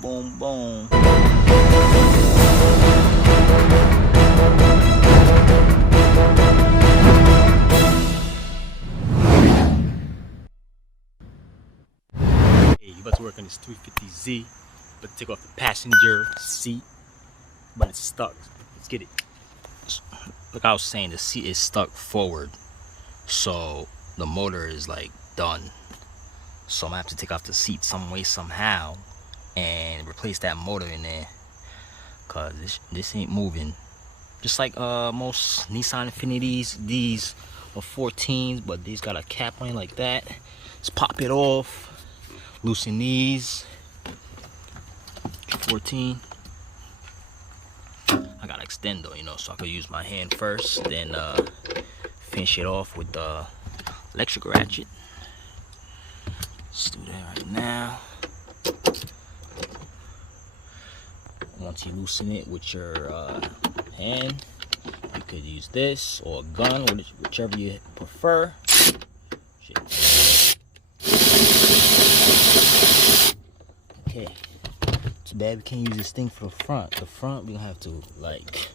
Boom, boom. Hey, you about to work on this 350Z, but take off the passenger seat, but it's stuck. Let's get it. Like I was saying, the seat is stuck forward, so the motor is like done. So I'm gonna have to take off the seat some way, somehow, and replace that motor in there, cause this ain't moving. Just like most Nissan Infinitis, these are 14s, but these got a cap on it like that. Just pop it off, loosen these. 14. I gotta extend though, you know, so I could use my hand first, then finish it off with the electric ratchet. Let's do that right now. Once you loosen it with your hand, you could use this or a gun, whichever you prefer. Okay. Too bad we can't use this thing for the front. The front, we're gonna have to like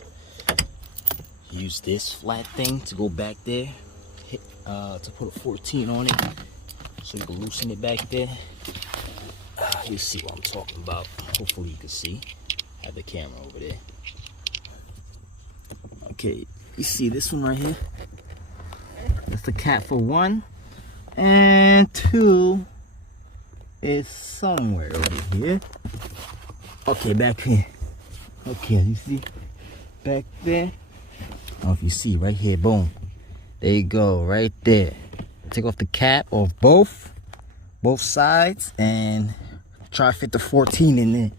use this flat thing to go back there, to put a 14 on it, so you can loosen it back there. You see what I'm talking about. Hopefully you can see. I have the camera over there. Okay, you see this one right here? That's the cap for 1, and 2 is somewhere over here. Okay, back here. Okay, you see? Back there. I don't know if you see, right here, boom. There you go, right there. Take off the cap of both sides and try to fit the 14 in there.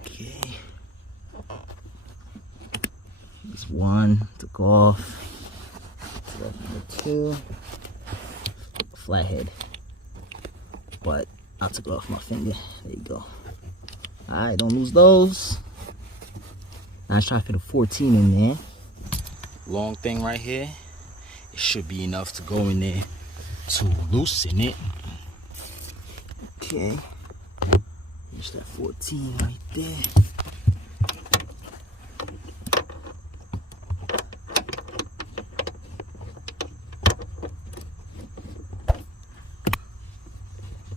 Okay. This one took off. Took off number 2. Flathead. But I took it off my finger. There you go. Alright, don't lose those. Now let's try to fit a 14 in there. Long thing right here. It should be enough to go in there to loosen it. Okay. There's that 14 right there.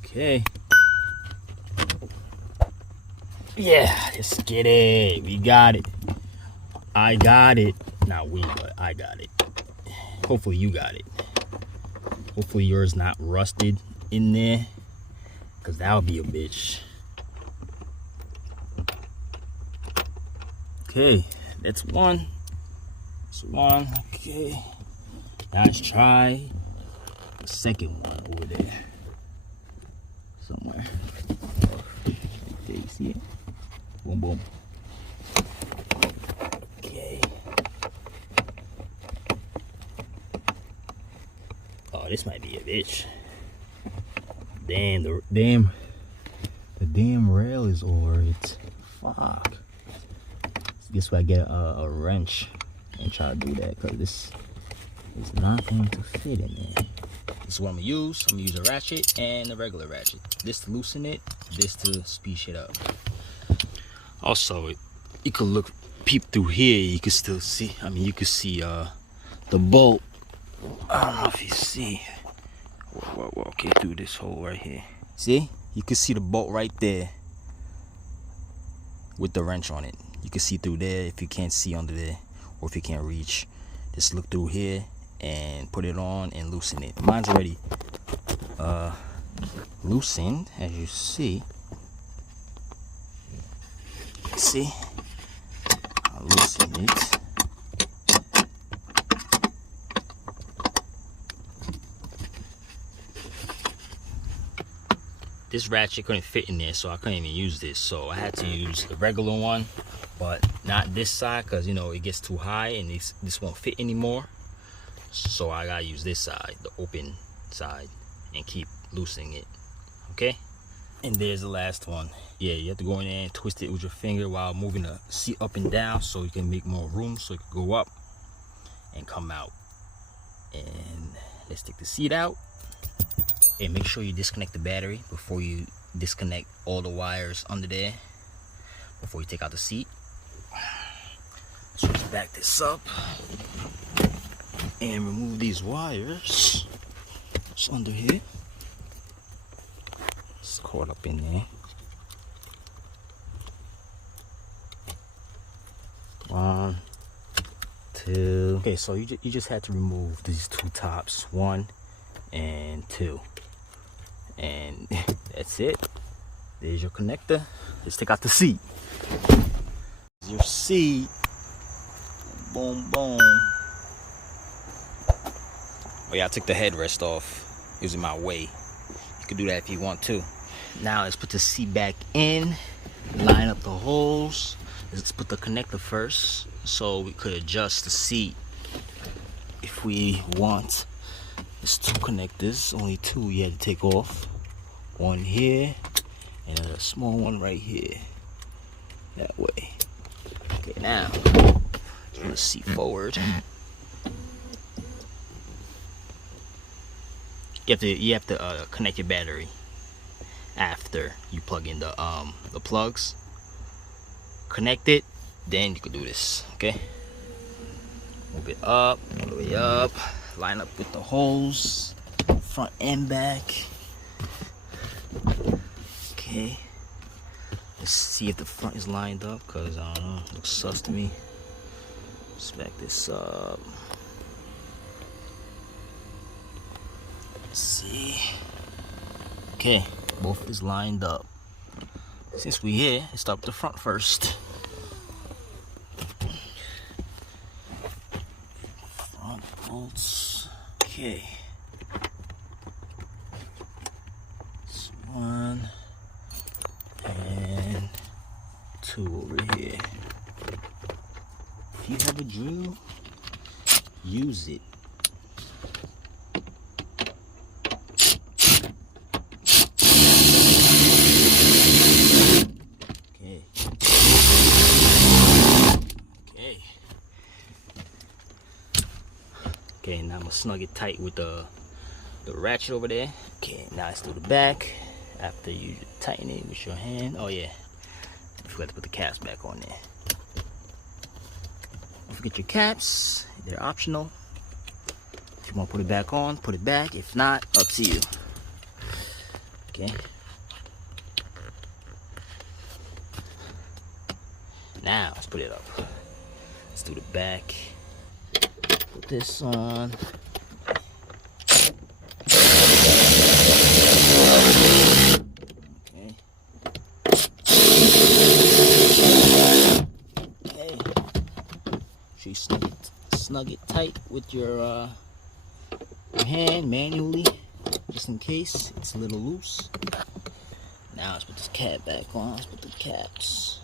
Okay. Yeah, let's get it. We got it. I got it. Not we, but I got it. Hopefully you got it. Hopefully yours not rusted in there, because that would be a bitch. Okay, that's one. That's one. Okay. Now let's try the second one over there. Somewhere. There, you see it? Boom, boom. Okay. Oh, this might be a bitch. Damn, the damn rail is over it. Fuck. This way I get a wrench and try to do that, because this is not going to fit in there. This is what I'm gonna use. I'm gonna use a ratchet and a regular ratchet. This to loosen it, this to speed shit up. Also, you could peep through here. You can still see. I mean, you can see the bolt. I don't know if you see. Okay, through this hole right here. See? You can see the bolt right there with the wrench on it. You can see through there if you can't see under there, or if you can't reach. Just look through here and put it on and loosen it. Mine's already loosened, as you see. See? I'll loosen it. This ratchet couldn't fit in there, so I couldn't even use this. So I had to use the regular one, but not this side, because, you know, it gets too high and this won't fit anymore. So I gotta use this side, the open side, and keep loosening it. Okay? And there's the last one. Yeah, you have to go in there and twist it with your finger while moving the seat up and down, so you can make more room, so it can go up and come out. And let's take the seat out. Hey, make sure you disconnect the battery before you disconnect all the wires under there, before you take out the seat. So let's back this up and remove these wires. It's under here. It's caught up in there. One, two. Okay, so you just had to remove these two tops, 1 and 2, and that's it. There's your connector. Let's take out the seat. There's your seat. Boom, boom. Oh yeah, I took the headrest off. It was in my way. You could do that if you want to. Now let's put the seat back in. Line up the holes. Let's put the connector first, so we could adjust the seat if we want. There's 2 connectors, only 2 you had to take off. One here, and a small one right here. That way. Okay, now turn the seat forward. You have to connect your battery after you plug in the plugs. Connect it, then you can do this. Okay, move it up, all the way up, line up with the holes, front and back. Okay, let's see if the front is lined up, because I don't know, it looks sus to me. Let's back this up. Let's see. Okay, both is lined up. Since we here, let's start with the front first. Front bolts. Okay. This 1 and 2 over here. If you have a drill, use it. Okay, now I'm gonna snug it tight with the ratchet over there. Okay, now let's do the back. After you tighten it with your hand. Oh yeah, I forgot to put the caps back on there. Don't forget your caps, they're optional. If you wanna put it back on, put it back. If not, up to you. Okay. Now let's put it up. Let's do the back. Put this on. Okay. Okay. So you snug it tight with your hand manually, just in case it's a little loose. Now let's put this cap back on. Let's put the caps.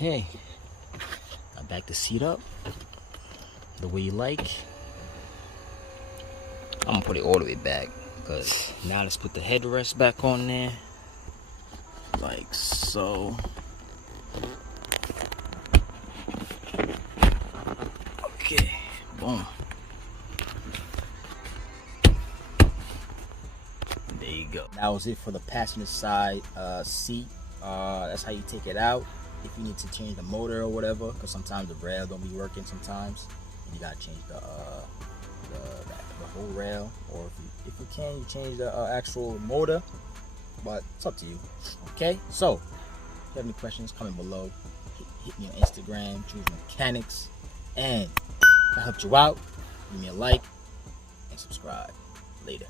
Okay, I back the seat up the way you like. I'm gonna put it all the way back, because now let's put the headrest back on there, like so. Okay, boom. There you go. That was it for the passenger side seat. That's how you take it out. If you need to change the motor or whatever, because sometimes the rail don't be working sometimes, and you gotta change the whole rail, or if you can, you change the actual motor, but it's up to you. Okay, so if you have any questions, comment below. Hit me on Instagram, Choose Mechanics, and if I helped you out, give me a like and subscribe. Later.